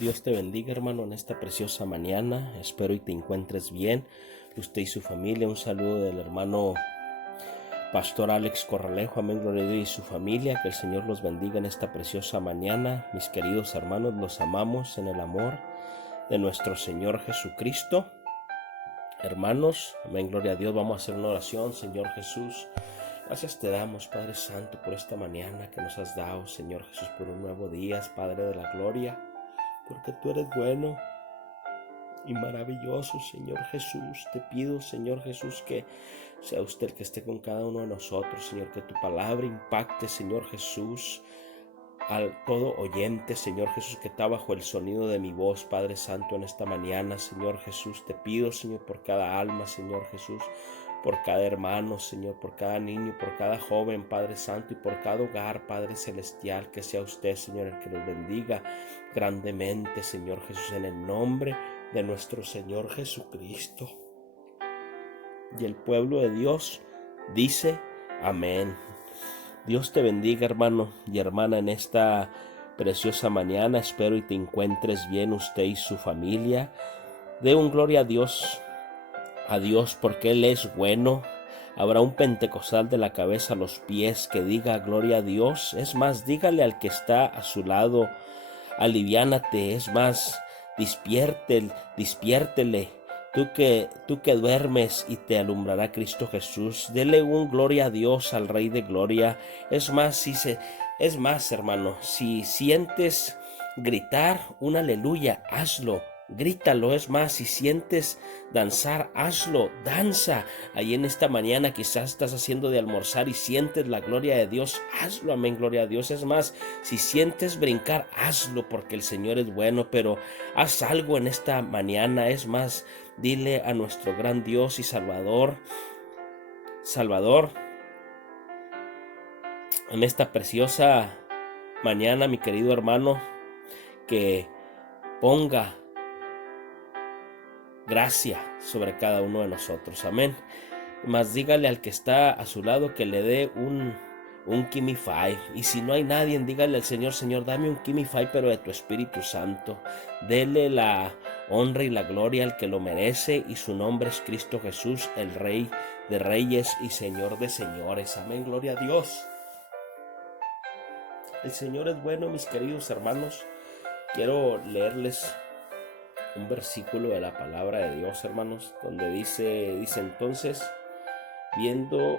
Dios te bendiga, hermano, en esta preciosa mañana. Espero y te encuentres bien, usted y su familia. Un saludo del hermano Pastor Alex Corralejo. Amén, gloria a Dios y su familia. Que el Señor los bendiga en esta preciosa mañana. Mis queridos hermanos, los amamos en el amor de nuestro Señor Jesucristo. Hermanos, amén, gloria a Dios. Vamos a hacer una oración. Señor Jesús, gracias te damos, Padre Santo, por esta mañana que nos has dado, Señor Jesús, por un nuevo día, Padre de la gloria, porque tú eres bueno y maravilloso, Señor Jesús. Te pido, Señor Jesús, que sea usted el que esté con cada uno de nosotros, Señor, que tu palabra impacte, Señor Jesús, al todo oyente, Señor Jesús, que está bajo el sonido de mi voz, Padre Santo, en esta mañana, Señor Jesús. Te pido, Señor, por cada alma, Señor Jesús, por cada hermano, Señor, por cada niño, por cada joven, Padre Santo, y por cada hogar, Padre Celestial, que sea usted, Señor, el que nos bendiga grandemente, Señor Jesús, en el nombre de nuestro Señor Jesucristo. Y el pueblo de Dios dice amén. Dios te bendiga, hermano y hermana, en esta preciosa mañana. Espero y te encuentres bien, usted y su familia. Dé un gloria a Dios, porque Él es bueno. Habrá un pentecostal de la cabeza a los pies que diga gloria a Dios. Es más, dígale al que está a su lado, aliviánate. Es más, despiértele. Tú que duermes, y te alumbrará Cristo Jesús. Dele un gloria a Dios, al Rey de Gloria. Es más, hermano, si sientes gritar un aleluya, hazlo. Grítalo. Es más, si sientes danzar, hazlo, danza. Ahí en esta mañana quizás estás haciendo de almorzar y sientes la gloria de Dios, hazlo, amén, gloria a Dios. Es más, si sientes brincar, hazlo, porque el Señor es bueno. Pero haz algo en esta mañana. Es más, dile a nuestro gran Dios y Salvador, en esta preciosa mañana, mi querido hermano, que ponga gracia sobre cada uno de nosotros, amén. Más dígale al que está a su lado que le dé un Gimme Five. Y si no hay nadie, dígale al Señor: Señor, dame un Gimme Five, pero de tu Espíritu Santo. Dele la honra y la gloria al que lo merece, y su nombre es Cristo Jesús, el Rey de Reyes y Señor de Señores. Amén, gloria a Dios. El Señor es bueno, mis queridos hermanos. Quiero leerles un versículo de la palabra de Dios, hermanos, donde dice entonces, viendo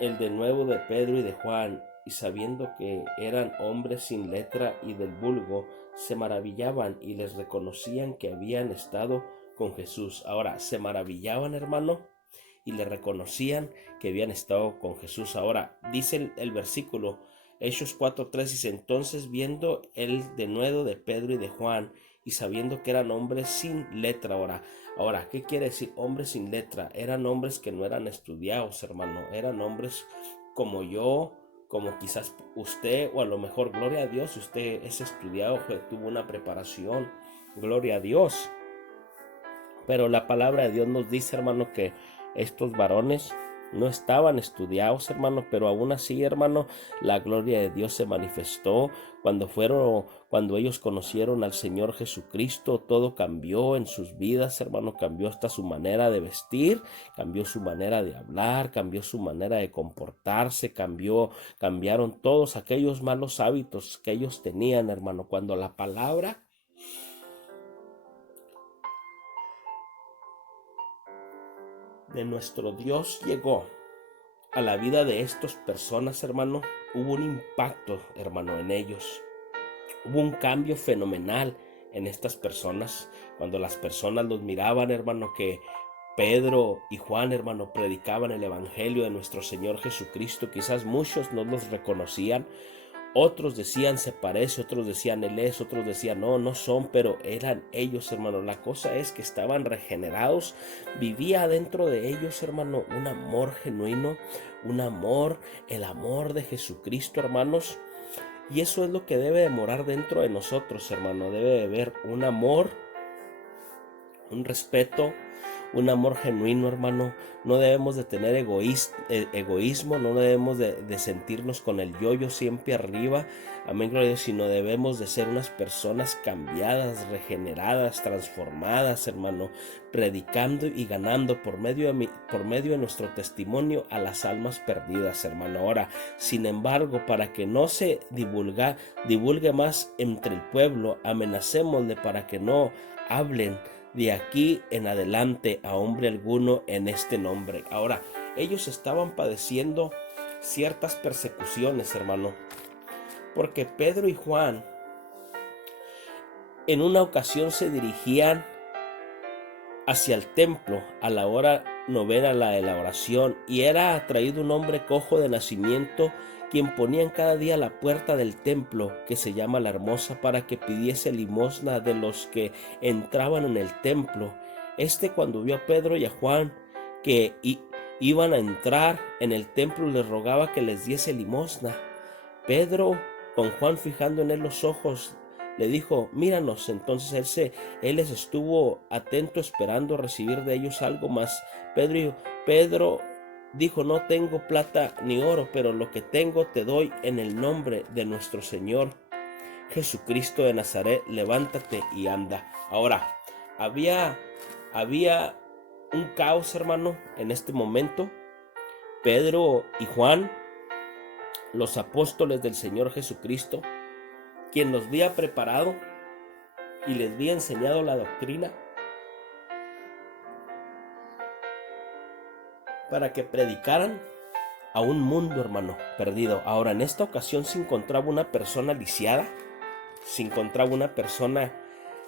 el denuedo de Pedro y de Juan, y sabiendo que eran hombres sin letra y del vulgo, se maravillaban y les reconocían que habían estado con Jesús. Ahora, se maravillaban, hermano, y le reconocían que habían estado con Jesús. Ahora, dice el versículo, Hechos 4:3, dice: entonces, viendo el denuedo de Pedro y de Juan, y sabiendo que eran hombres sin letra. Ahora, ¿qué quiere decir hombres sin letra? Eran hombres que no eran estudiados, hermano. Eran hombres como yo, como quizás usted, o a lo mejor, gloria a Dios, usted es estudiado, tuvo una preparación, gloria a Dios. Pero la palabra de Dios nos dice, hermano, que estos varones no estaban estudiados, hermano, pero aún así, hermano, la gloria de Dios se manifestó cuando ellos conocieron al Señor Jesucristo. Todo cambió en sus vidas, hermano. Cambió hasta su manera de vestir, cambió su manera de hablar, cambió su manera de comportarse, cambiaron todos aquellos malos hábitos que ellos tenían, hermano. Cuando la palabra de nuestro Dios llegó a la vida de estas personas, hermano, hubo un impacto, hermano, en ellos. Hubo un cambio fenomenal en estas personas. Cuando las personas los miraban, hermano, que Pedro y Juan, hermano, predicaban el evangelio de nuestro Señor Jesucristo, quizás muchos no los reconocían. Otros decían se parece, otros decían él es, otros decían no son, pero eran ellos, hermano. La cosa es que estaban regenerados. Vivía dentro de ellos, hermano, un amor genuino, el amor de Jesucristo, hermanos. Y eso es lo que debe de morar dentro de nosotros, hermano. Debe de haber un amor, un respeto, un amor genuino, hermano. No debemos de tener egoísmo, no debemos de sentirnos con el yo siempre arriba, amén, gloria a Dios, sino debemos de ser unas personas cambiadas, regeneradas, transformadas, hermano, predicando y ganando por medio de nuestro testimonio a las almas perdidas, hermano. Ahora, sin embargo, para que no se divulgue más entre el pueblo, amenacémosle para que no hablen de aquí en adelante a hombre alguno en este nombre. Ahora, ellos estaban padeciendo ciertas persecuciones, hermano, porque Pedro y Juan en una ocasión se dirigían hacia el templo a la hora novena, la de la oración, y era traído un hombre cojo de nacimiento, quien ponían cada día a la puerta del templo, que se llama La Hermosa, para que pidiese limosna de los que entraban en el templo. Cuando vio a Pedro y a Juan que iban a entrar en el templo, les rogaba que les diese limosna. Pedro, con Juan fijando en él los ojos, le dijo: míranos. Entonces él les estuvo atento, esperando recibir de ellos algo más. Pedro dijo: no tengo plata ni oro, pero lo que tengo te doy. En el nombre de nuestro Señor Jesucristo de Nazaret, levántate y anda. Ahora, había un caos, hermano, en este momento. Pedro y Juan, los apóstoles del Señor Jesucristo, quien los había preparado y les había enseñado la doctrina para que predicaran a un mundo, hermano, perdido. Ahora, en esta ocasión se encontraba una persona lisiada, se encontraba una persona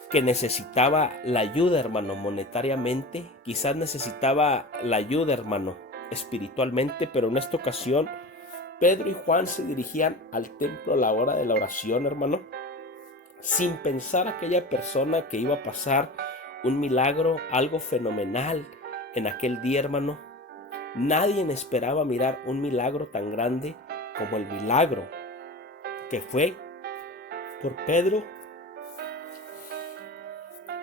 que necesitaba la ayuda, hermano, monetariamente, quizás necesitaba la ayuda, hermano, espiritualmente, pero en esta ocasión Pedro y Juan se dirigían al templo a la hora de la oración, hermano, sin pensar aquella persona que iba a pasar un milagro, algo fenomenal en aquel día, hermano. Nadie esperaba mirar un milagro tan grande como el milagro que fue por Pedro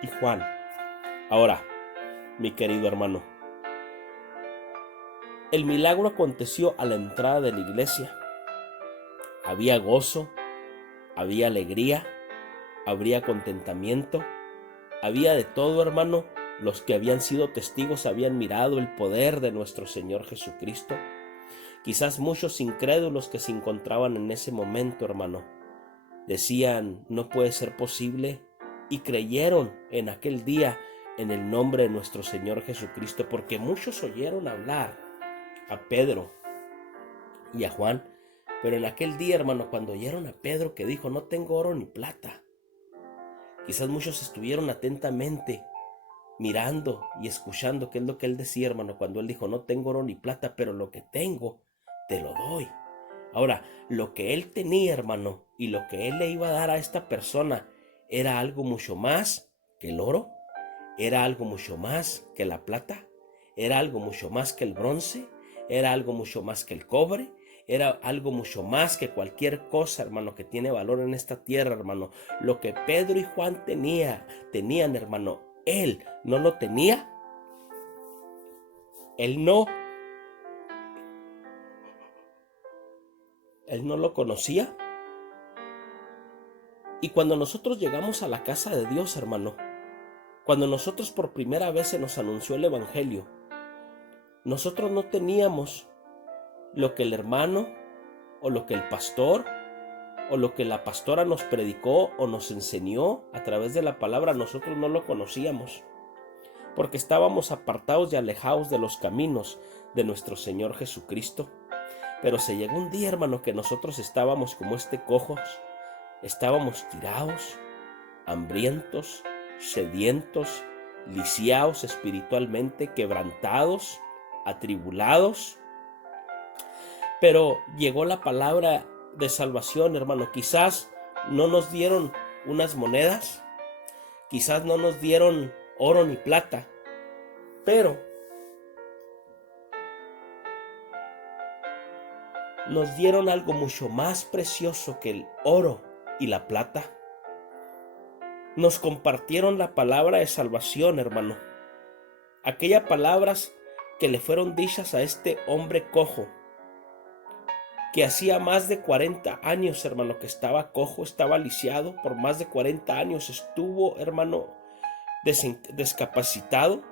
y Juan. Ahora, mi querido hermano, el milagro aconteció a la entrada de la iglesia. Había gozo, había alegría, habría contentamiento, había de todo, hermano. Los que habían sido testigos habían mirado el poder de nuestro Señor Jesucristo. Quizás muchos incrédulos que se encontraban en ese momento, hermano, decían: no puede ser posible, y creyeron en aquel día en el nombre de nuestro Señor Jesucristo, porque muchos oyeron hablar a Pedro y a Juan, pero en aquel día, hermano, cuando oyeron a Pedro que dijo: no tengo oro ni plata, quizás muchos estuvieron atentamente mirando y escuchando qué es lo que él decía, hermano, cuando él dijo: no tengo oro ni plata, pero lo que tengo te lo doy. Ahora, lo que él tenía, hermano, y lo que él le iba a dar a esta persona era algo mucho más que el oro, era algo mucho más que la plata, era algo mucho más que el bronce, era algo mucho más que el cobre, era algo mucho más que cualquier cosa, hermano, que tiene valor en esta tierra, hermano. Lo que Pedro y Juan tenían, hermano, él no lo tenía. Él no lo conocía. Y cuando nosotros llegamos a la casa de Dios, hermano, cuando nosotros por primera vez se nos anunció el evangelio, nosotros no teníamos lo que el hermano o lo que el pastor o lo que la pastora nos predicó o nos enseñó a través de la palabra. Nosotros no lo conocíamos, porque estábamos apartados y alejados de los caminos de nuestro Señor Jesucristo. Pero se llegó un día, hermano, que nosotros estábamos como cojos, estábamos tirados, hambrientos, sedientos, lisiados espiritualmente, quebrantados, atribulados. Pero llegó la palabra de salvación, hermano. Quizás no nos dieron unas monedas, quizás no nos dieron oro ni plata, pero nos dieron algo mucho más precioso que el oro y la plata. Nos compartieron la palabra de salvación, hermano. aquellas palabras que le fueron dichas a este hombre cojo, que hacía más de 40 años, hermano, que estaba cojo, estaba lisiado, por más de 40 años estuvo, hermano, discapacitado.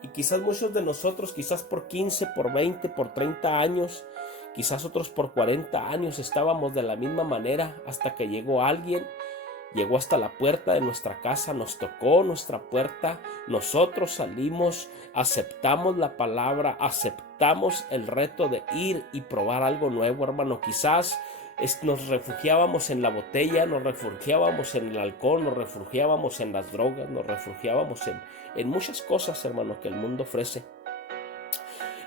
Y quizás muchos de nosotros, quizás por 15, por 20, por 30 años, quizás otros por 40 años estábamos de la misma manera, hasta que llegó alguien, llegó hasta la puerta de nuestra casa, nos tocó nuestra puerta, nosotros salimos, aceptamos la palabra, aceptamos el reto de ir y probar algo nuevo, hermano. Quizás nos refugiábamos en la botella, nos refugiábamos en el alcohol, nos refugiábamos en las drogas, nos refugiábamos en muchas cosas, hermano, que el mundo ofrece.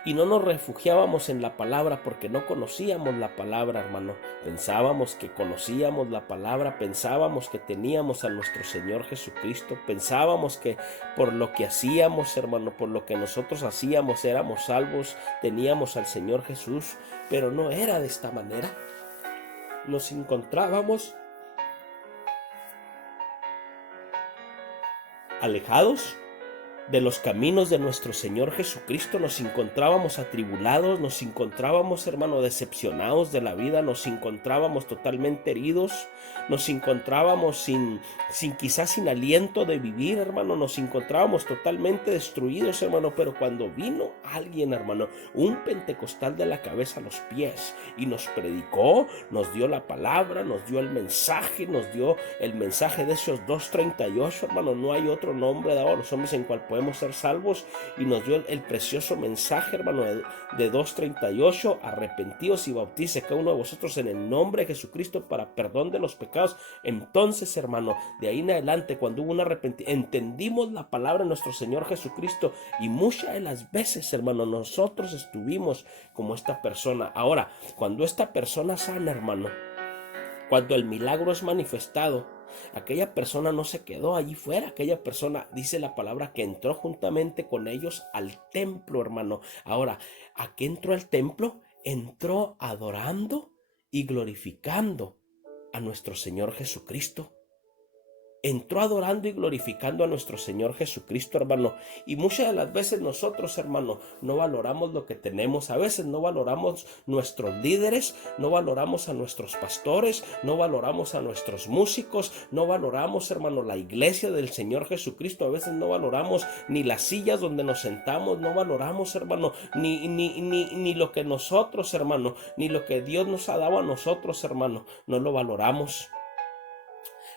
Y no nos refugiábamos en la palabra porque no conocíamos la palabra, hermano. Pensábamos que conocíamos la palabra, pensábamos que teníamos a nuestro Señor Jesucristo, pensábamos que por lo que hacíamos, hermano, por lo que nosotros hacíamos éramos salvos, teníamos al Señor Jesús, pero no era de esta manera. Nos encontrábamos alejados de los caminos de nuestro Señor Jesucristo, nos encontrábamos atribulados, nos encontrábamos, hermano, decepcionados de la vida, nos encontrábamos totalmente heridos, nos encontrábamos quizás sin aliento de vivir, hermano, nos encontrábamos totalmente destruidos, hermano. Pero cuando vino alguien, hermano, un pentecostal de la cabeza a los pies, y nos predicó, nos dio la palabra, nos dio el mensaje de esos 2:38, hermano. No hay otro nombre dado a los hombres en cual podemos ser salvos, y nos dio el precioso mensaje, hermano, de 2:38: arrepentíos y bautícese cada uno de vosotros en el nombre de Jesucristo para perdón de los pecados. Entonces, hermano, de ahí en adelante, cuando hubo un arrepentimiento, entendimos la palabra de nuestro Señor Jesucristo, y muchas de las veces, hermano, nosotros estuvimos como esta persona. Ahora, cuando esta persona sana, hermano, cuando el milagro es manifestado, aquella persona no se quedó allí fuera. Aquella persona, dice la palabra, que entró juntamente con ellos al templo, hermano. Ahora, ¿a qué entró al templo? Entró adorando y glorificando a nuestro Señor Jesucristo. Entró adorando y glorificando a nuestro Señor Jesucristo, hermano. Y muchas de las veces nosotros, hermano, no valoramos lo que tenemos. A veces no valoramos nuestros líderes, no valoramos a nuestros pastores, no valoramos a nuestros músicos, no valoramos, hermano, la iglesia del Señor Jesucristo. A veces no valoramos ni las sillas donde nos sentamos, no valoramos, hermano, ni lo que nosotros, hermano, ni lo que Dios nos ha dado a nosotros, hermano, no lo valoramos.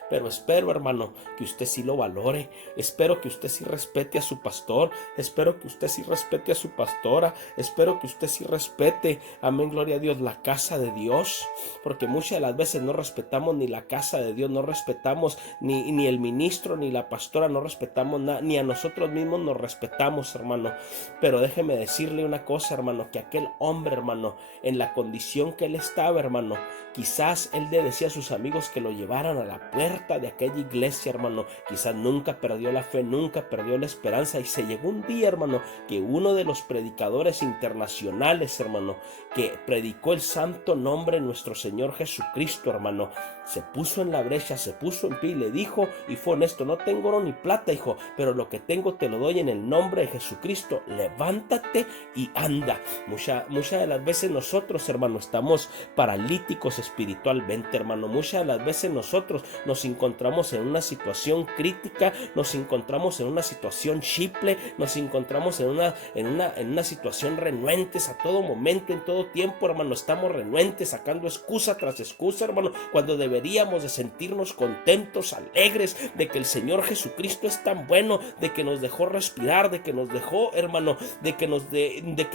Pero espero, hermano, que usted sí lo valore. Espero que usted sí respete a su pastor. Espero que usted sí respete a su pastora. Espero que usted sí respete, amén, gloria a Dios, la casa de Dios. Porque muchas de las veces no respetamos ni la casa de Dios, no respetamos ni el ministro, ni la pastora, no respetamos nada, ni a nosotros mismos nos respetamos, hermano. Pero déjeme decirle una cosa, hermano, que aquel hombre, hermano, en la condición que él estaba, hermano, quizás él le decía a sus amigos que lo llevaran a la puerta de aquella iglesia, hermano. Quizás nunca perdió la fe, nunca perdió la esperanza, y se llegó un día, hermano, que uno de los predicadores internacionales, hermano, que predicó el santo nombre de nuestro Señor Jesucristo, hermano, se puso en la brecha, se puso en pie y le dijo, y fue honesto: no tengo oro ni plata, hijo, pero lo que tengo te lo doy en el nombre de Jesucristo. Levántate y anda. Muchas de las veces nosotros, hermano, estamos paralíticos espiritualmente, hermano. Muchas de las veces nosotros nos encontramos en una situación crítica, nos encontramos en una situación chiple, nos encontramos en una situación renuentes a todo momento, en todo tiempo, hermano. Estamos renuentes, sacando excusa tras excusa, hermano, cuando deberíamos de sentirnos contentos, alegres de que el Señor Jesucristo es tan bueno, de que nos dejó respirar, de que nos dejó, hermano, de que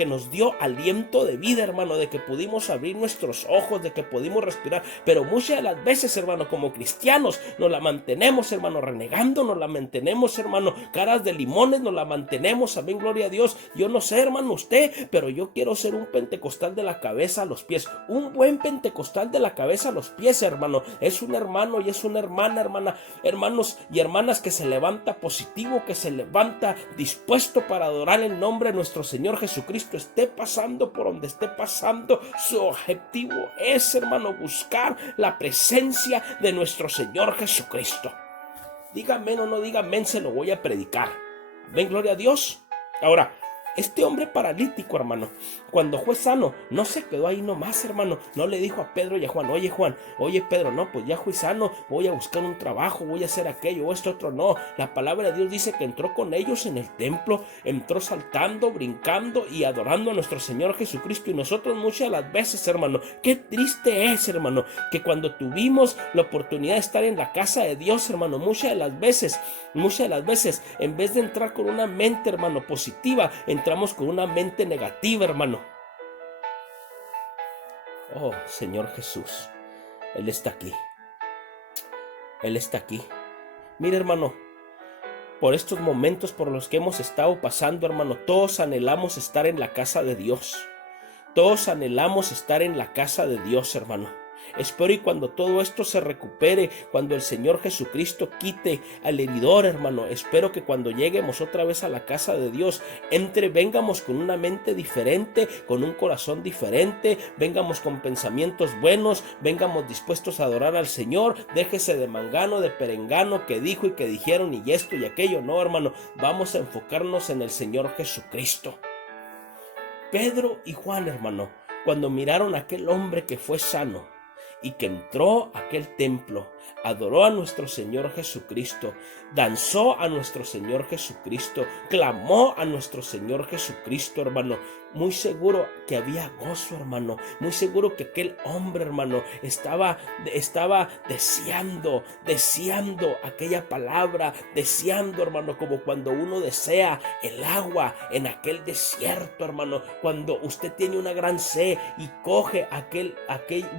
nos dio aliento de vida, hermano, de que pudimos abrir nuestros ojos, de que pudimos respirar. Pero muchas de las veces, hermano, como cristianos, nos la mantenemos, hermano, renegando, nos la mantenemos, hermano, caras de limones, nos la mantenemos, amén, gloria a Dios. Yo no sé, hermano, usted, pero yo quiero ser un pentecostal de la cabeza a los pies. Un buen pentecostal de la cabeza a los pies, hermano, es un hermano y es una hermana, hermanos y hermanas, que se levanta positivo, que se levanta dispuesto para adorar el nombre de nuestro Señor Jesucristo. Esté pasando por donde esté pasando, su objetivo es, hermano, buscar la presencia de nuestro Señor Jesucristo. Dígame o no dígame, se lo voy a predicar. Ven, gloria a Dios. Ahora, este hombre paralítico, hermano, cuando fue sano, no se quedó ahí nomás, hermano. No le dijo a Pedro y a Juan, oye Pedro, no, pues ya fui sano, voy a buscar un trabajo, voy a hacer aquello o esto otro. No, la palabra de Dios dice que entró con ellos en el templo, entró saltando, brincando y adorando a nuestro Señor Jesucristo. Y nosotros muchas de las veces, hermano, qué triste es, hermano, que cuando tuvimos la oportunidad de estar en la casa de Dios, hermano, muchas de las veces, en vez de entrar con una mente, hermano, positiva, entramos con una mente negativa, hermano. Oh, Señor Jesús, Él está aquí. Él está aquí. Mira, hermano, por estos momentos por los que hemos estado pasando, hermano, todos anhelamos estar en la casa de Dios. Todos anhelamos estar en la casa de Dios, hermano. Espero y cuando todo esto se recupere, cuando el Señor Jesucristo quite al heridor, hermano, espero que cuando lleguemos otra vez a la casa de Dios, vengamos con una mente diferente, con un corazón diferente, vengamos con pensamientos buenos, vengamos dispuestos a adorar al Señor. Déjese de mangano, de perengano, que dijo y que dijeron y esto y aquello. No, hermano, vamos a enfocarnos en el Señor Jesucristo. Pedro y Juan, hermano, cuando miraron a aquel hombre que fue sano y que entró a aquel templo, adoró a nuestro Señor Jesucristo, danzó a nuestro Señor Jesucristo, clamó a nuestro Señor Jesucristo, hermano, muy seguro que había gozo, hermano, muy seguro que aquel hombre, hermano, estaba deseando aquella palabra, deseando, hermano, como cuando uno desea el agua en aquel desierto, hermano, cuando usted tiene una gran sed y coge aquel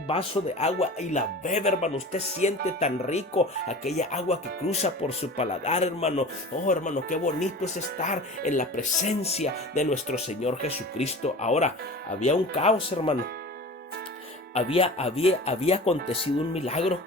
vaso de agua y la bebe, hermano, usted siente tan rico aquella agua que cruza por su paladar, hermano. Oh, hermano, qué bonito es estar en la presencia de nuestro Señor Jesucristo. Ahora, había un caos, hermano. Había acontecido un milagro.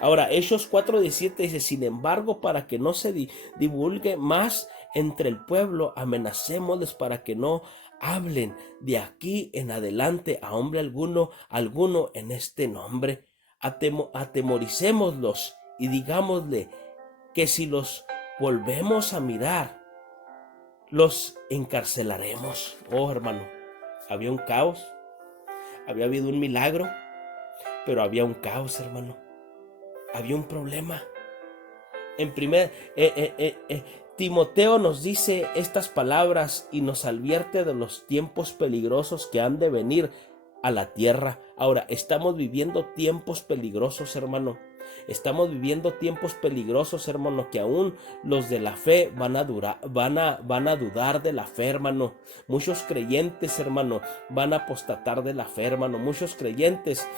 Ahora, Hechos 4:17 dice, sin embargo, para que no se divulgue más entre el pueblo, amenacémosles para que no hablen de aquí en adelante a hombre alguno en este nombre. Atemoricémoslos y digámosle que si los volvemos a mirar, los encarcelaremos. Oh, hermano, había un caos, había habido un milagro, pero había un caos, hermano. Había un problema. Timoteo nos dice estas palabras y nos advierte de los tiempos peligrosos que han de venir a la tierra. Ahora, estamos viviendo tiempos peligrosos, hermano. Estamos viviendo tiempos peligrosos, hermano, que aún los de la fe van a dudar de la fe, hermano. Muchos creyentes, hermano, van a apostatar de la fe, hermano. Muchos creyentes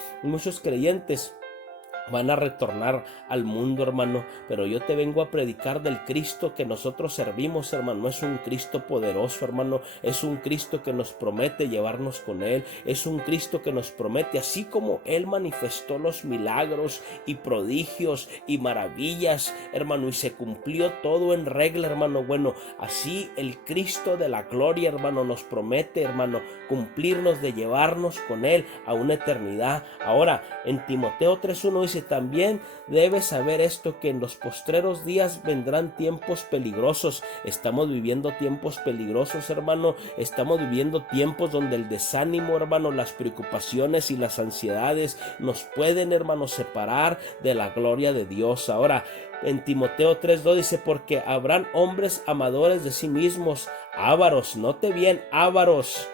van a retornar al mundo, hermano, pero yo te vengo a predicar del Cristo que nosotros servimos, hermano. No es un Cristo poderoso, hermano, es un Cristo que nos promete llevarnos con Él, es un Cristo que nos promete, así como Él manifestó los milagros y prodigios y maravillas, hermano, y se cumplió todo en regla, hermano. Bueno, así el Cristo de la gloria, hermano, nos promete, hermano, cumplirnos, de llevarnos con Él a una eternidad. Ahora, en Timoteo 3:1 dice, también debes saber esto, que en los postreros días vendrán tiempos peligrosos. Estamos viviendo tiempos peligrosos, hermano. Estamos viviendo tiempos donde el desánimo, hermano, las preocupaciones y las ansiedades nos pueden, hermano, separar de la gloria de Dios. Ahora, en Timoteo 3:2 dice, porque habrán hombres amadores de sí mismos, ávaros. Note bien, ávaros.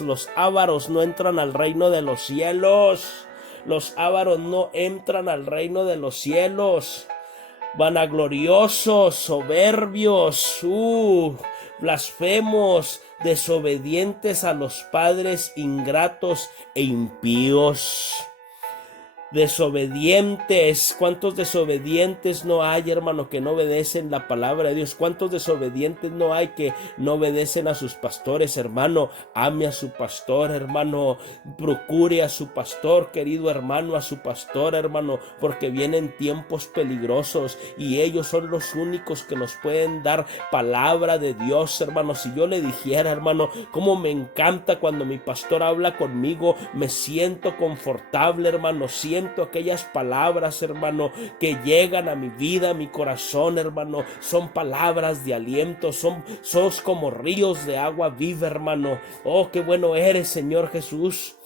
Los ávaros no entran al reino de los cielos. Los ávaros no entran al reino de los cielos. Vanagloriosos, soberbios, blasfemos, desobedientes a los padres, ingratos e impíos. Desobedientes. ¿Cuántos desobedientes no hay, hermano, que no obedecen la palabra de Dios? ¿Cuántos desobedientes no hay que no obedecen a sus pastores, hermano? Ame a su pastor, hermano. Procure a su pastor, querido hermano, a su pastor, hermano, porque vienen tiempos peligrosos y ellos son los únicos que nos pueden dar palabra de Dios, hermano. Si yo le dijera, hermano, cómo me encanta cuando mi pastor habla conmigo, me siento confortable, hermano. Siento aliento, aquellas palabras, hermano, que llegan a mi vida, a mi corazón, hermano, son palabras de aliento, sos como ríos de agua viva, hermano. Oh, qué bueno eres, Señor Jesús.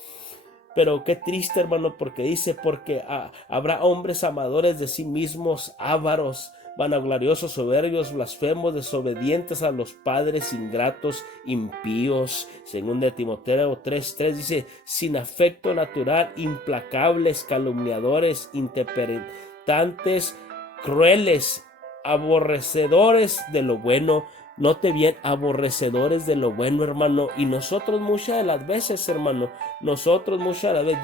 Pero qué triste, hermano, porque dice, porque habrá hombres amadores de sí mismos, ávaros, vanagloriosos, soberbios, blasfemos, desobedientes a los padres, ingratos, impíos. Según de Timoteo 3:3 dice, sin afecto natural, implacables, calumniadores, intemperantes, crueles, aborrecedores de lo bueno. Note bien, aborrecedores de lo bueno, hermano. Y nosotros muchas de las veces, hermano,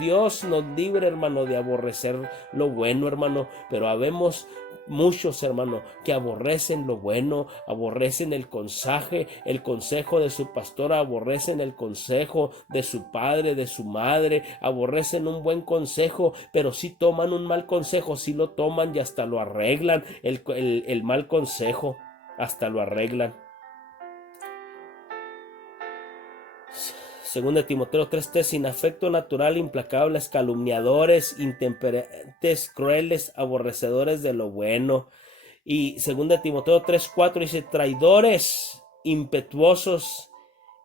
Dios nos libre, hermano, de aborrecer lo bueno, hermano. Pero habemos muchos, hermano, que aborrecen lo bueno, aborrecen el consejo de su pastor, aborrecen el consejo de su padre, de su madre, aborrecen un buen consejo, pero si toman un mal consejo, si lo toman y hasta lo arreglan, el mal consejo, hasta lo arreglan. Según de Timoteo 3:3, sin afecto natural, implacables, calumniadores, intemperantes, crueles, aborrecedores de lo bueno. Y según de Timoteo 3:4 dice, traidores, impetuosos,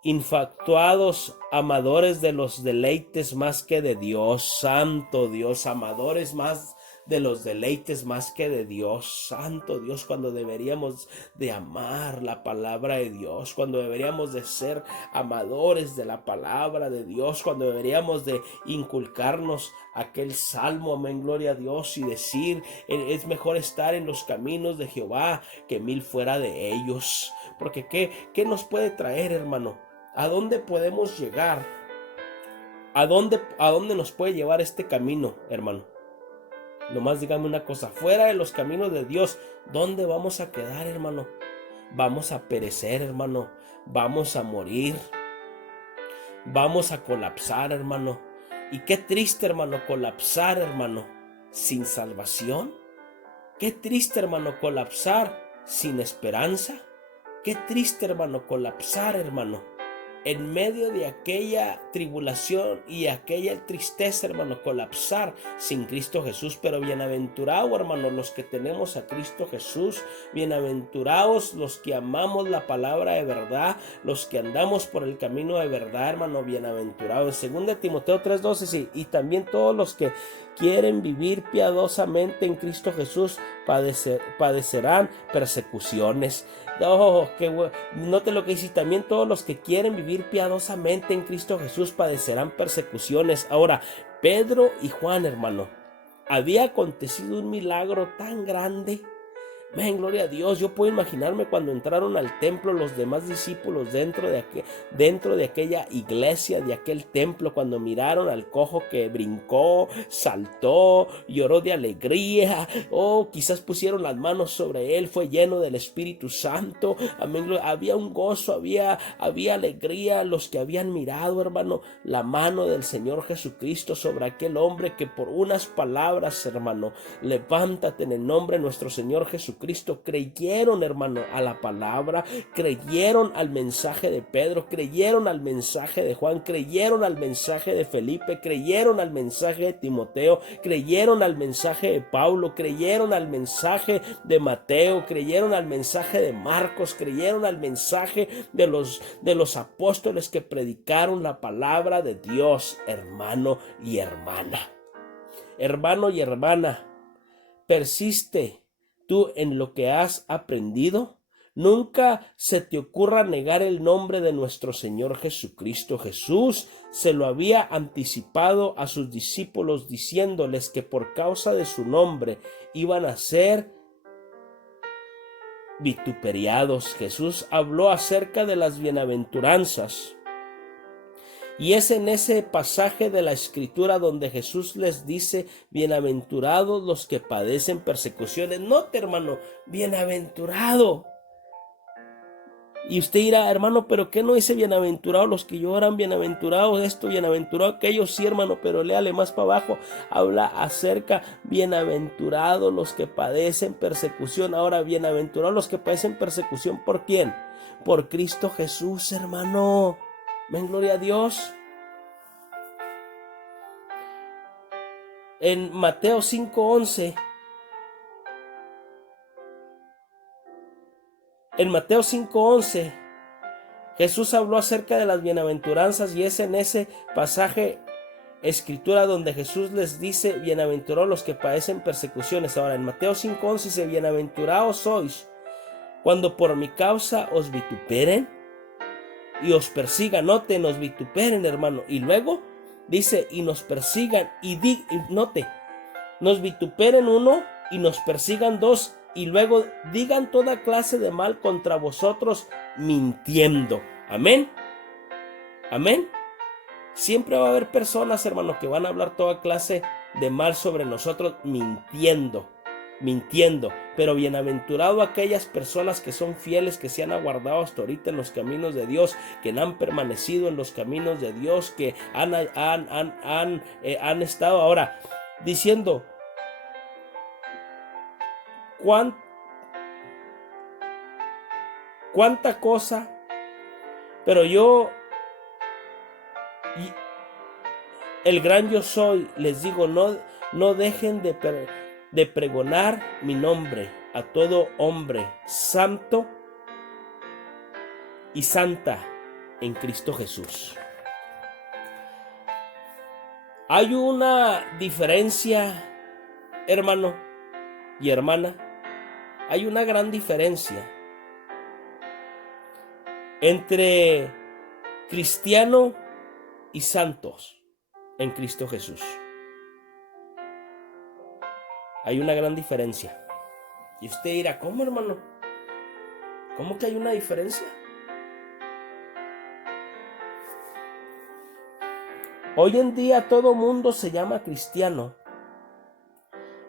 infatuados, amadores de los deleites más que de Dios. Santo Dios, amadores más de los deleites más que de Dios. Santo Dios, cuando deberíamos de amar la palabra de Dios, cuando deberíamos de ser amadores de la palabra de Dios, cuando deberíamos de inculcarnos aquel salmo, amén, gloria a Dios, y decir, es mejor estar en los caminos de Jehová que 1000 fuera de ellos. Porque ¿qué nos puede traer, hermano? ¿A dónde podemos llegar? ¿A dónde nos puede llevar este camino, hermano? Nomás dígame una cosa, fuera de los caminos de Dios, ¿dónde vamos a quedar, hermano? Vamos a perecer, hermano. Vamos a morir. Vamos a colapsar, hermano. Y qué triste, hermano, colapsar, hermano, sin salvación. Qué triste, hermano, colapsar sin esperanza. Qué triste, hermano, colapsar, hermano, en medio de aquella tribulación y aquella tristeza, hermano, colapsar sin Cristo Jesús. Pero bienaventurados, hermano, los que tenemos a Cristo Jesús, bienaventurados los que amamos la palabra de verdad, los que andamos por el camino de verdad, hermano, bienaventurados. En 2 Timoteo 3:12, sí, y también todos los que quieren vivir piadosamente en Cristo Jesús padecerán persecuciones. Oh, note lo que dice, también todos los que quieren vivir piadosamente en Cristo Jesús padecerán persecuciones. Ahora, Pedro y Juan, hermano, había acontecido un milagro tan grande. Ven, gloria a Dios. Yo puedo imaginarme cuando entraron al templo los demás discípulos dentro de aquella iglesia, de aquel templo, cuando miraron al cojo que brincó, saltó, lloró de alegría. Oh, quizás pusieron las manos sobre él, fue lleno del Espíritu Santo. Amén. Había un gozo, había alegría. Los que habían mirado, hermano, la mano del Señor Jesucristo sobre aquel hombre que por unas palabras, hermano, levántate en el nombre de nuestro Señor Jesucristo, creyeron, hermano, a la palabra, creyeron al mensaje de Pedro, creyeron al mensaje de Juan, creyeron al mensaje de Felipe, creyeron al mensaje de Timoteo, creyeron al mensaje de Pablo, creyeron al mensaje de Mateo, creyeron al mensaje de Marcos, creyeron al mensaje de los apóstoles que predicaron la palabra de Dios. Hermano y hermana, hermano y hermana, persiste tú en lo que has aprendido. Nunca se te ocurra negar el nombre de nuestro Señor Jesucristo. Jesús se lo había anticipado a sus discípulos diciéndoles que por causa de su nombre iban a ser vituperiados. Jesús habló acerca de las bienaventuranzas. Y es en ese pasaje de la Escritura donde Jesús les dice, bienaventurados los que padecen persecuciones. Note, hermano, bienaventurado. Y usted dirá, hermano, pero ¿qué no dice bienaventurados los que lloran, bienaventurados esto, bienaventurado aquello? Sí, hermano, pero léale más para abajo. Habla acerca, bienaventurados los que padecen persecución. Ahora, bienaventurados los que padecen persecución, ¿por quién? Por Cristo Jesús, hermano. Ven, gloria a Dios. en Mateo 5:11, Jesús habló acerca de las bienaventuranzas, y es en ese pasaje escritura donde Jesús les dice: bienaventurados los que padecen persecuciones. Ahora en Mateo 5:11 dice: bienaventurados sois cuando por mi causa os vituperen y os persigan. Note, nos vituperen, hermano. Y luego dice: y nos persigan, y note, nos vituperen uno y nos persigan dos, y luego digan toda clase de mal contra vosotros mintiendo. Amén. Amén. Siempre va a haber personas, hermano, que van a hablar toda clase de mal sobre nosotros mintiendo. Pero bienaventurado aquellas personas que son fieles, que se han aguardado hasta ahorita en los caminos de Dios, que han permanecido en los caminos de Dios, que han estado ahora diciendo cuánta cosa. Pero yo, el gran yo soy, les digo: no dejen de pregonar mi nombre a todo hombre santo y santa en Cristo Jesús. Hay una diferencia, hermano y hermana, hay una gran diferencia entre cristiano y santos en Cristo Jesús. Hay una gran diferencia. Y usted dirá: ¿cómo, hermano? ¿Cómo que hay una diferencia? Hoy en día todo mundo se llama cristiano.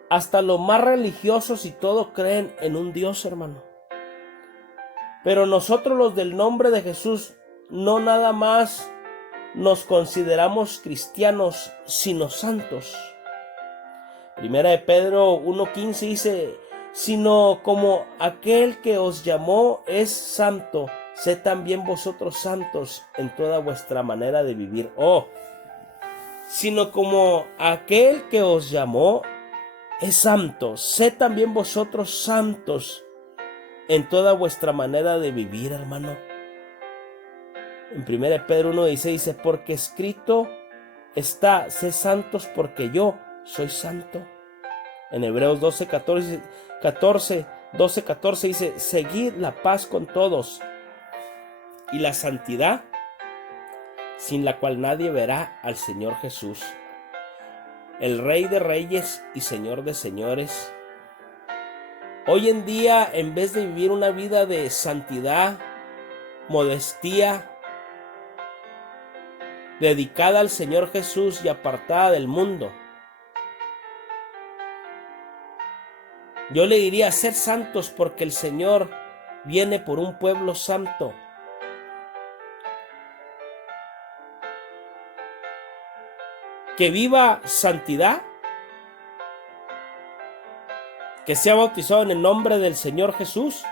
Hasta los más religiosos y todo creen en un Dios, hermano. Pero nosotros, los del nombre de Jesús, no nada más nos consideramos cristianos, sino santos. Primera de Pedro 1:15 dice: sino como aquel que os llamó es santo, sed también vosotros santos en toda vuestra manera de vivir. Sino como aquel que os llamó es santo, sed también vosotros santos en toda vuestra manera de vivir, hermano. En 1 Pedro 1:16 dice: porque escrito está: sed santos porque yo soy santo. En Hebreos 12:14 dice: seguid la paz con todos y la santidad, sin la cual nadie verá al Señor Jesús, el Rey de reyes y Señor de señores. Hoy en día, en vez de vivir una vida de santidad, modestia, dedicada al Señor Jesús y apartada del mundo, yo le diría: ser santos, porque el Señor viene por un pueblo santo. Que viva santidad, que sea bautizado en el nombre del Señor Jesús,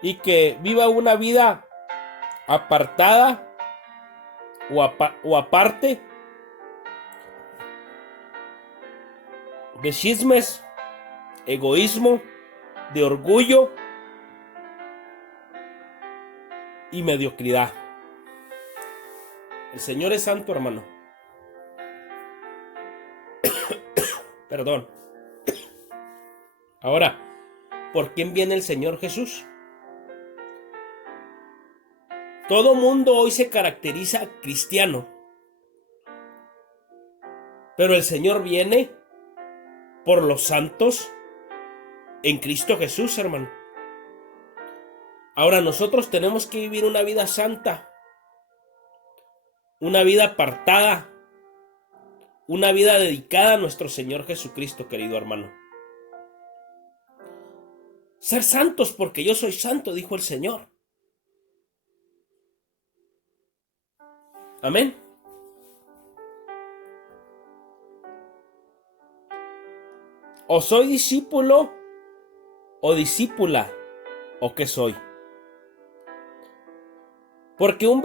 y que viva una vida apartada o aparte de chismes, egoísmo, de orgullo y mediocridad. El Señor es santo, hermano. Perdón. Ahora, ¿por quién viene el Señor Jesús? Todo mundo hoy se caracteriza cristiano, pero el Señor viene por los santos en Cristo Jesús, hermano. Ahora nosotros tenemos que vivir una vida santa, una vida apartada, una vida dedicada a nuestro Señor Jesucristo, querido hermano. Ser santos porque yo soy santo, dijo el Señor. Amén. O soy discípulo o discípula, ¿o qué soy? Porque un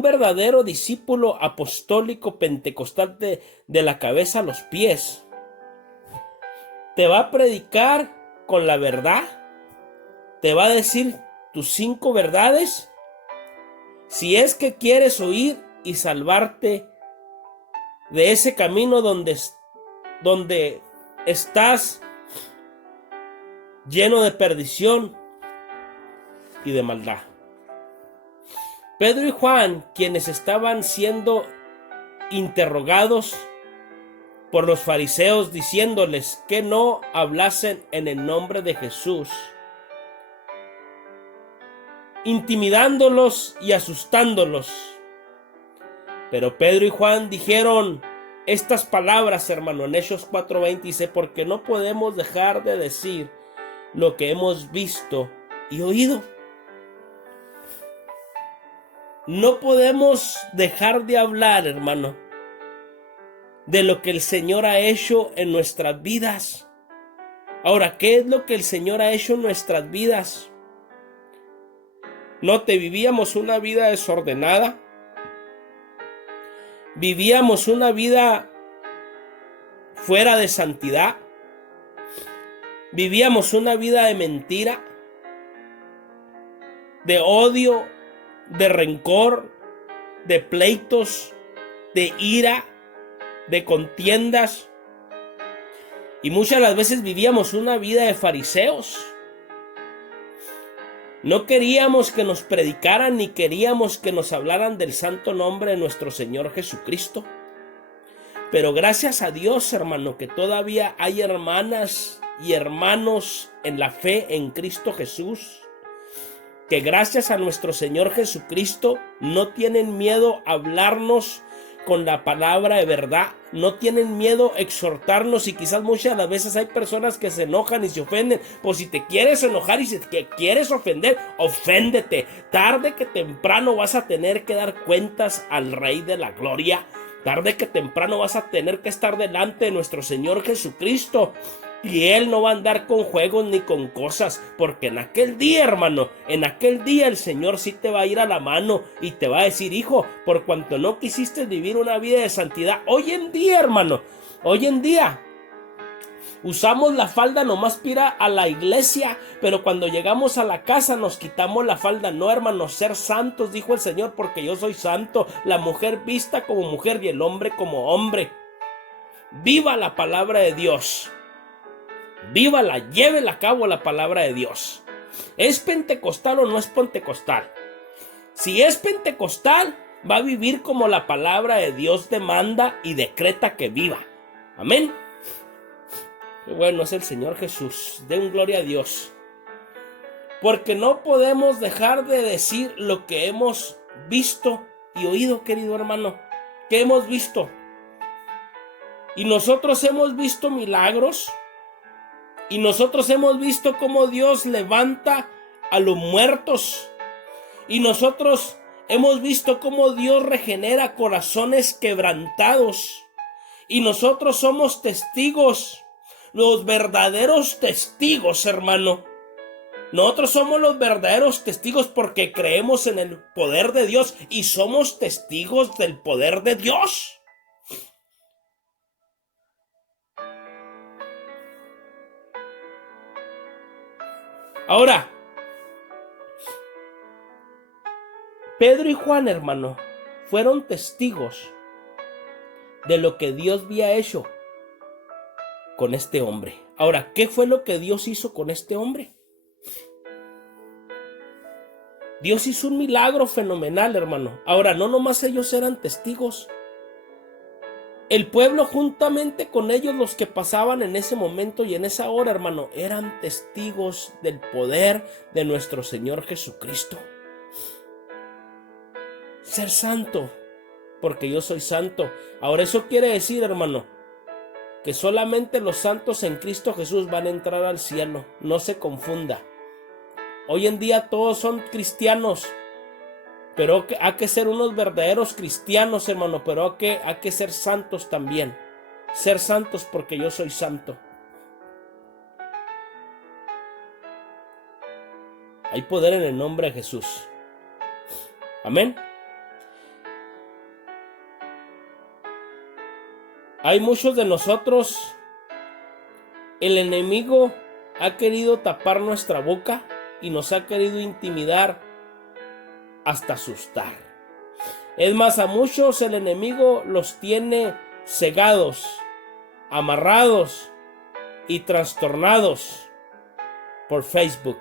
verdadero discípulo apostólico pentecostal de la cabeza a los pies te va a predicar con la verdad, te va a decir tus 5 verdades, si es que quieres oír y salvarte de ese camino donde estás lleno de perdición y de maldad. Pedro y Juan, quienes estaban siendo interrogados por los fariseos diciéndoles que no hablasen en el nombre de Jesús, intimidándolos y asustándolos. Pero Pedro y Juan dijeron estas palabras, hermano, en Hechos 4:20 dice, porque no podemos dejar de decir lo que hemos visto y oído. No podemos dejar de hablar, hermano, de lo que el Señor ha hecho en nuestras vidas. Ahora, ¿qué es lo que el Señor ha hecho en nuestras vidas? Note, vivíamos una vida desordenada. Vivíamos una vida fuera de santidad. Vivíamos una vida de mentira, de odio, de rencor, de pleitos, de ira, de contiendas. Y muchas de las veces vivíamos una vida de fariseos. No queríamos que nos predicaran ni queríamos que nos hablaran del santo nombre de nuestro Señor Jesucristo. Pero gracias a Dios, hermano, que todavía hay hermanas y hermanos en la fe en Cristo Jesús, que gracias a nuestro Señor Jesucristo no tienen miedo a hablarnos con la palabra de verdad, no tienen miedo a exhortarnos. Y quizás muchas de las veces hay personas que se enojan y se ofenden. Pues si te quieres enojar y si te quieres ofender, oféndete. Tarde que temprano vas a tener que dar cuentas al Rey de la Gloria. Tarde que temprano vas a tener que estar delante de nuestro Señor Jesucristo. Y Él no va a andar con juegos ni con cosas, porque en aquel día, hermano, en aquel día el Señor sí te va a ir a la mano y te va a decir, hijo, por cuanto no quisiste vivir una vida de santidad. Hoy en día, hermano, hoy en día usamos la falda nomás para ir a la iglesia, pero cuando llegamos a la casa nos quitamos la falda. No, hermano, ser santos, dijo el Señor, porque yo soy santo. La mujer vista como mujer y el hombre como hombre. Viva la palabra de Dios. Vívala, llévela a cabo la palabra de Dios. ¿Es pentecostal o no es pentecostal? Si es pentecostal, va a vivir como la palabra de Dios demanda y decreta que viva. Amén. Qué bueno es el Señor Jesús. Den gloria a Dios. Porque no podemos dejar de decir lo que hemos visto y oído, querido hermano. ¿Qué hemos visto? Y nosotros hemos visto milagros. Y nosotros hemos visto cómo Dios levanta a los muertos. Y nosotros hemos visto cómo Dios regenera corazones quebrantados. Y nosotros somos testigos, los verdaderos testigos, hermano. Nosotros somos los verdaderos testigos porque creemos en el poder de Dios y somos testigos del poder de Dios. Ahora, Pedro y Juan, hermano, fueron testigos de lo que Dios había hecho con este hombre. Ahora, ¿qué fue lo que Dios hizo con este hombre? Dios hizo un milagro fenomenal, hermano. Ahora, no nomás ellos eran testigos. El pueblo juntamente con ellos, los que pasaban en ese momento y en esa hora, hermano, eran testigos del poder de nuestro Señor Jesucristo. Ser santo, porque yo soy santo. Ahora, eso quiere decir, hermano, que solamente los santos en Cristo Jesús van a entrar al cielo. No se confunda. Hoy en día todos son cristianos, pero hay que ser unos verdaderos cristianos, hermano. Pero hay que ser santos también. Ser santos porque yo soy santo. Hay poder en el nombre de Jesús. Amén. Hay muchos de nosotros, el enemigo ha querido tapar nuestra boca y nos ha querido intimidar hasta asustar. Es más, a muchos el enemigo los tiene cegados, amarrados y trastornados por Facebook.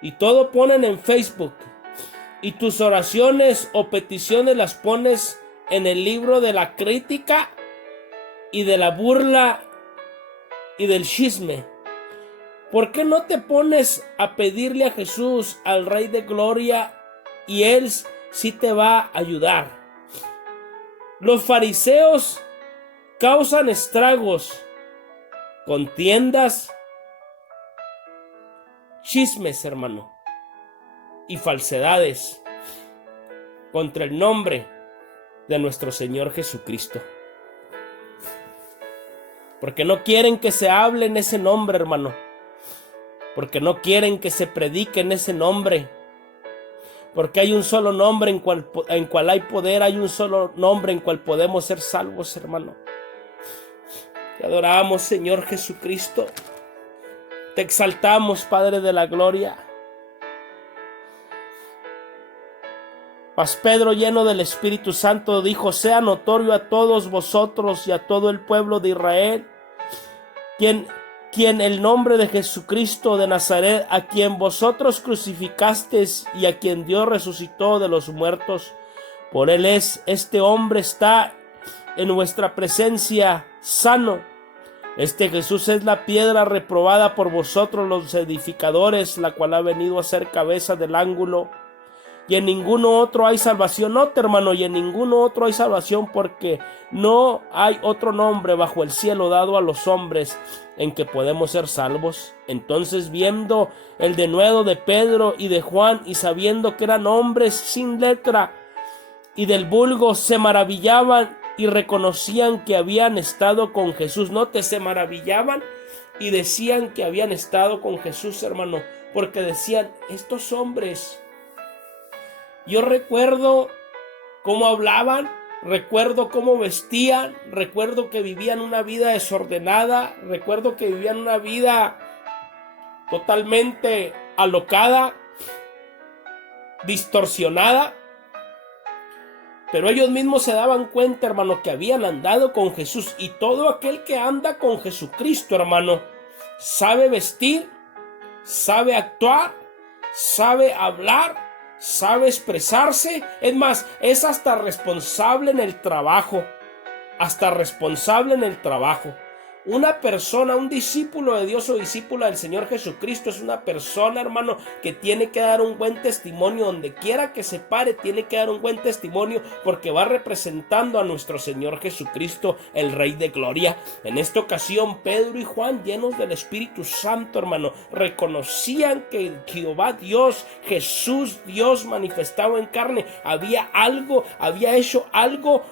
Y todo ponen en Facebook. Y tus oraciones o peticiones las pones en el libro de la crítica y de la burla y del chisme. ¿Por qué no te pones a pedirle a Jesús, al Rey de Gloria, y Él sí te va a ayudar? Los fariseos causan estragos, contiendas, chismes, hermano, y falsedades contra el nombre de nuestro Señor Jesucristo. Porque no quieren que se hable en ese nombre, hermano. Porque no quieren que se predique en ese nombre. Porque hay un solo nombre en cual hay poder, hay un solo nombre en cual podemos ser salvos, hermano. Te adoramos, Señor Jesucristo. Te exaltamos, Padre de la gloria. Mas Pedro, lleno del Espíritu Santo, dijo: sea notorio a todos vosotros y a todo el pueblo de Israel, quien el nombre de Jesucristo de Nazaret, a quien vosotros crucificasteis y a quien Dios resucitó de los muertos, por él este hombre está en vuestra presencia sano. Este Jesús es la piedra reprobada por vosotros los edificadores, la cual ha venido a ser cabeza del ángulo. Y en ninguno otro hay salvación, no, hermano, y en ninguno otro hay salvación, porque no hay otro nombre bajo el cielo dado a los hombres en que podemos ser salvos. Entonces, viendo el denuedo de Pedro y de Juan, y sabiendo que eran hombres sin letra y del vulgo, se maravillaban y reconocían que habían estado con Jesús. Note, se maravillaban y decían que habían estado con Jesús, hermano, porque decían: estos hombres, yo recuerdo cómo hablaban, recuerdo cómo vestían, recuerdo que vivían una vida desordenada, recuerdo que vivían una vida totalmente alocada, distorsionada. Pero ellos mismos se daban cuenta, hermano, que habían andado con Jesús. Y todo aquel que anda con Jesucristo, hermano, sabe vestir, sabe actuar, sabe hablar, sabe expresarse. Es más, es hasta responsable en el trabajo. Hasta responsable en el trabajo. Una persona, un discípulo de Dios o discípula del Señor Jesucristo es una persona, hermano, que tiene que dar un buen testimonio. Donde quiera que se pare, tiene que dar un buen testimonio, porque va representando a nuestro Señor Jesucristo, el Rey de Gloria. En esta ocasión, Pedro y Juan, llenos del Espíritu Santo, hermano, reconocían que Jehová Dios, Jesús Dios manifestado en carne, había hecho algo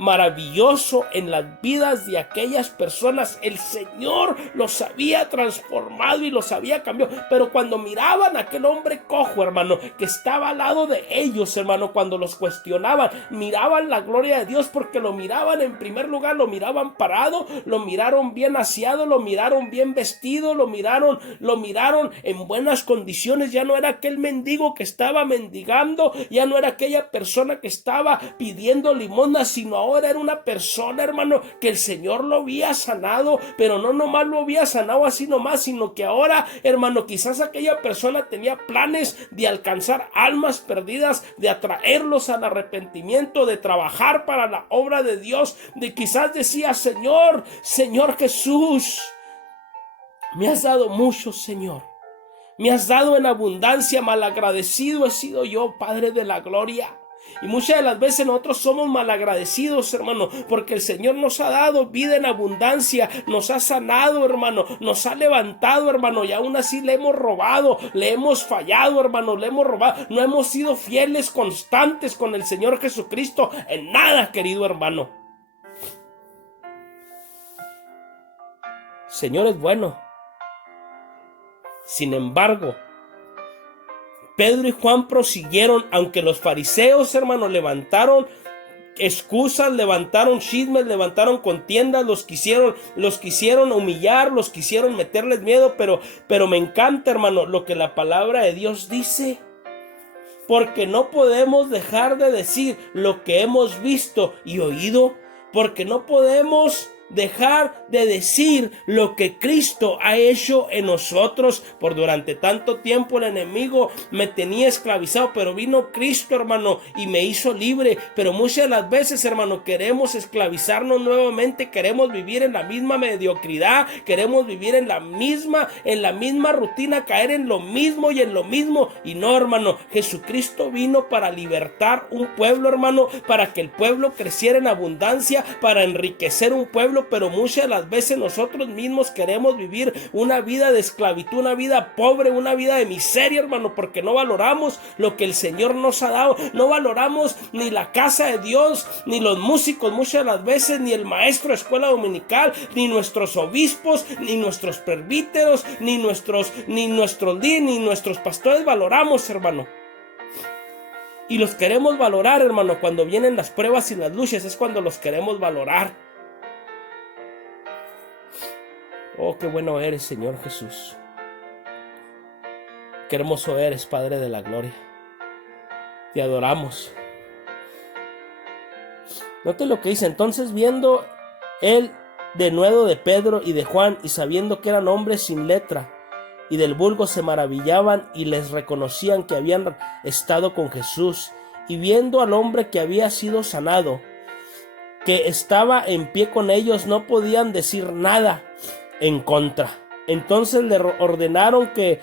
maravilloso en las vidas de aquellas personas. El Señor los había transformado y los había cambiado. Pero cuando miraban a aquel hombre cojo, hermano, que estaba al lado de ellos, hermano, cuando los cuestionaban, miraban la gloria de Dios, porque lo miraban, en primer lugar, lo miraban parado, lo miraron bien aseado, lo miraron bien vestido, lo miraron en buenas condiciones. Ya no era aquel mendigo que estaba mendigando, ya no era aquella persona que estaba pidiendo limosna, sino ahora era una persona, hermano, que el Señor lo había sanado. Pero no nomás lo había sanado así nomás, sino que ahora, hermano, quizás aquella persona tenía planes de alcanzar almas perdidas, de atraerlos al arrepentimiento, de trabajar para la obra de Dios. De quizás decía: Señor Jesús, me has dado mucho, Señor, me has dado en abundancia, malagradecido he sido yo, Padre de la gloria. Y muchas de las veces nosotros somos malagradecidos, hermano, porque el Señor nos ha dado vida en abundancia, nos ha sanado, hermano, nos ha levantado, hermano, y aún así le hemos robado, le hemos fallado, hermano, le hemos robado, no hemos sido fieles, constantes con el Señor Jesucristo en nada, querido hermano. El Señor es bueno. Sin embargo, Pedro y Juan prosiguieron, aunque los fariseos, hermanos, levantaron excusas, levantaron chismes, levantaron contiendas, los quisieron humillar, los quisieron meterles miedo, pero me encanta, hermano, lo que la palabra de Dios dice. Porque no podemos dejar de decir lo que hemos visto y oído, porque no podemos dejar de decir lo que Cristo ha hecho en nosotros. Por durante tanto tiempo el enemigo me tenía esclavizado, pero vino Cristo, hermano, y me hizo libre. Pero muchas de las veces, hermano, queremos esclavizarnos nuevamente, queremos vivir en la misma mediocridad, queremos vivir en la misma rutina, caer en lo mismo y en lo mismo. Y no, hermano, Jesucristo vino para libertar un pueblo, hermano, para que el pueblo creciera en abundancia, para enriquecer un pueblo. Pero muchas de las veces nosotros mismos queremos vivir una vida de esclavitud, una vida pobre, una vida de miseria, hermano, porque no valoramos lo que el Señor nos ha dado. No valoramos ni la casa de Dios, ni los músicos muchas de las veces, ni el maestro de escuela dominical, ni nuestros obispos, ni nuestros presbíteros, ni nuestros pastores valoramos, hermano. Y los queremos valorar, hermano, cuando vienen las pruebas y las luchas, es cuando los queremos valorar. Oh, qué bueno eres, Señor Jesús. Qué hermoso eres, Padre de la gloria. Te adoramos. Note lo que dice. Entonces, viendo él de nuevo de Pedro y de Juan, y sabiendo que eran hombres sin letra, y del vulgo se maravillaban y les reconocían que habían estado con Jesús, y viendo al hombre que había sido sanado, que estaba en pie con ellos, no podían decir nada en contra. Entonces le ordenaron que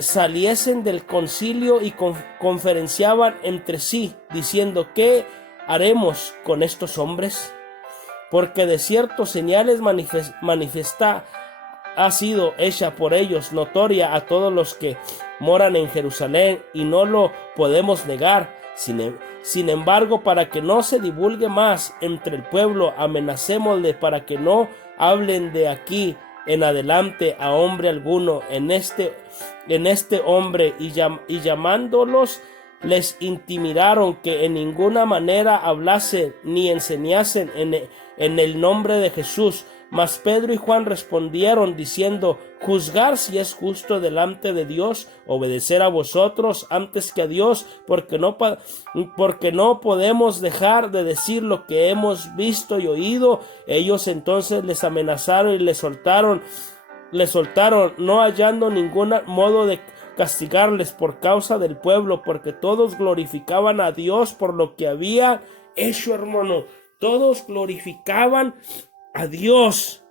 saliesen del concilio y conferenciaban entre sí, diciendo: ¿qué haremos con estos hombres? Porque de cierto señales manifiesta ha sido hecha por ellos, notoria a todos los que moran en Jerusalén, y no lo podemos negar. Sin embargo, para que no se divulgue más entre el pueblo, amenacémosle para que no hablen de aquí en adelante a hombre alguno en este hombre, y llamándolos les intimidaron que en ninguna manera hablasen ni enseñasen en el nombre de Jesús. Mas Pedro y Juan respondieron diciendo: juzgar si es justo delante de Dios, obedecer a vosotros antes que a Dios, porque no podemos dejar de decir lo que hemos visto y oído. Ellos entonces les amenazaron y les soltaron, no hallando ningún modo de castigarles por causa del pueblo, porque todos glorificaban a Dios por lo que había hecho, hermano. Todos glorificaban a Dios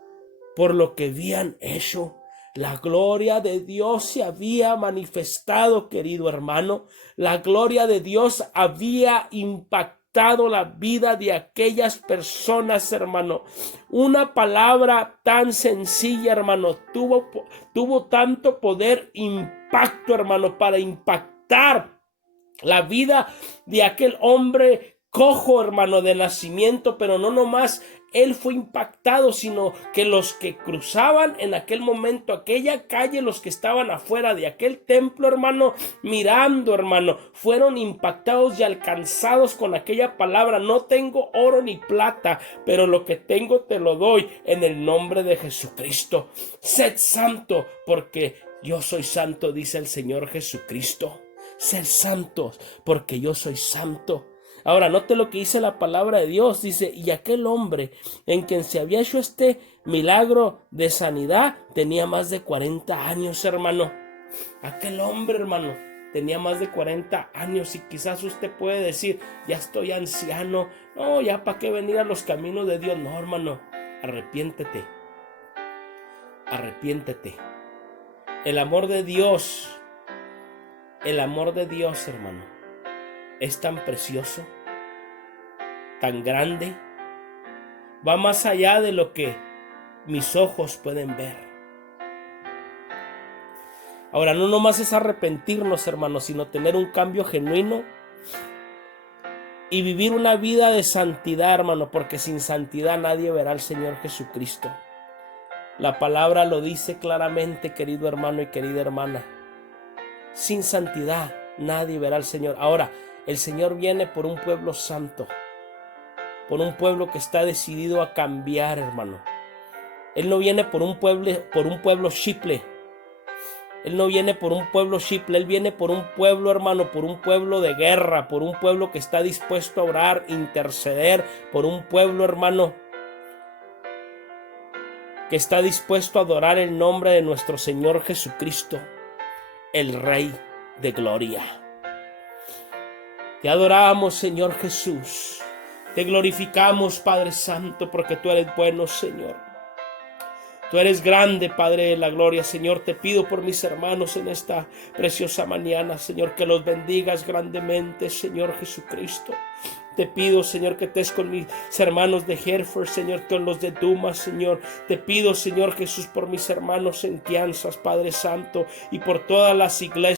por lo que habían hecho. La gloria de Dios se había manifestado, querido hermano. La gloria de Dios había impactado la vida de aquellas personas, hermano. Una palabra tan sencilla, hermano, tuvo tanto poder, impacto, hermano, para impactar la vida de aquel hombre cojo, hermano, de nacimiento. Pero no nomás él fue impactado, sino que los que cruzaban en aquel momento aquella calle, los que estaban afuera de aquel templo, hermano, mirando, hermano, fueron impactados y alcanzados con aquella palabra: no tengo oro ni plata, pero lo que tengo te lo doy en el nombre de Jesucristo. Sed santo, porque yo soy santo, dice el Señor Jesucristo. Sed santos, porque yo soy santo. Ahora, note lo que dice la palabra de Dios. Dice: y aquel hombre en quien se había hecho este milagro de sanidad tenía más de 40 años, hermano. Aquel hombre, hermano, tenía más de 40 años. Y quizás usted puede decir: ya estoy anciano. No, ya para qué venir a los caminos de Dios. No, hermano, arrepiéntete. Arrepiéntete. El amor de Dios, hermano, es tan precioso, tan grande, va más allá de lo que mis ojos pueden ver. Ahora, no nomás es arrepentirnos, hermanos, sino tener un cambio genuino y vivir una vida de santidad, hermano, porque sin santidad nadie verá al Señor Jesucristo. La palabra lo dice claramente, querido hermano y querida hermana. Sin santidad nadie verá al Señor. Ahora, el Señor viene por un pueblo santo, por un pueblo que está decidido a cambiar, hermano. Él no viene por un pueblo chiple. Él no viene por un pueblo chiple, Él viene por un pueblo, hermano, por un pueblo de guerra, por un pueblo que está dispuesto a orar, interceder, por un pueblo, hermano, que está dispuesto a adorar el nombre de nuestro Señor Jesucristo, el Rey de Gloria. Te adoramos, Señor Jesús. Te glorificamos, Padre Santo, porque tú eres bueno, Señor. Tú eres grande, Padre de la gloria, Señor. Te pido por mis hermanos en esta preciosa mañana, Señor, que los bendigas grandemente, Señor Jesucristo. Te pido, Señor, que estés con mis hermanos de Hereford, Señor, con los de Dumas, Señor. Te pido, Señor Jesús, por mis hermanos en Kansas, Padre Santo, y por todas las iglesias